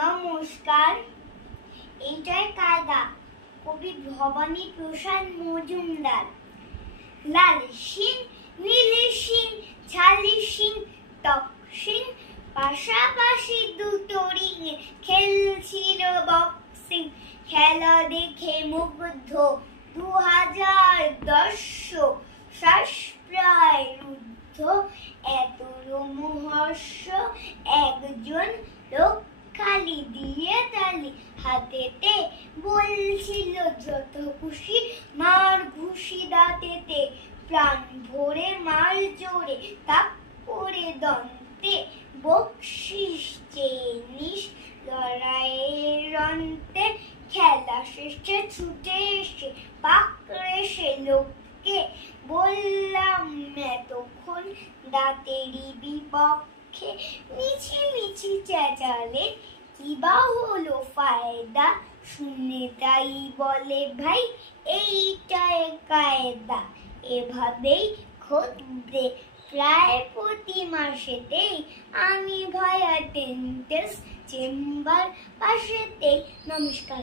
নমস্কার। এইটাই কায়দা। কবি ভবানী প্রসাদ মজুমদার। লাল সিং, নীল সিং, ছালি সিং, টক সিং পাশাপাশি দুটো রিঙে খেলছিল বক্সিং। খেলা দেখে মুগ্ধ 2010 শ্বাস প্রায় রুদ্ধ। এত রোমহর্ষ একজন লোক খালি দিয়ে তালি হাতেতে বলছিল যত খুশি মার ঘুষি দাঁতেতে। প্রাণ ভরে মার জোরে তাক করে দন্তে বকশিস চেয়ে নিস লড়াইয়ের অন্তে। খেলা শেষে ছুটে এসে পাকড়ে সে লোককে বললাম এতক্ষণ দাঁতেরই বিপক্ষে। মিছি মিছি চেঁচালে কি বা হলো ফায়দা? শুনে তাই বলে ভাই এইটাই কায়দা। এভাবেই খদ্দে প্রায় প্রতি মাসেতেই আমি ভাই অ্যাটেন্ডেন্স চেম্বার পাশেতেই। নমস্কার।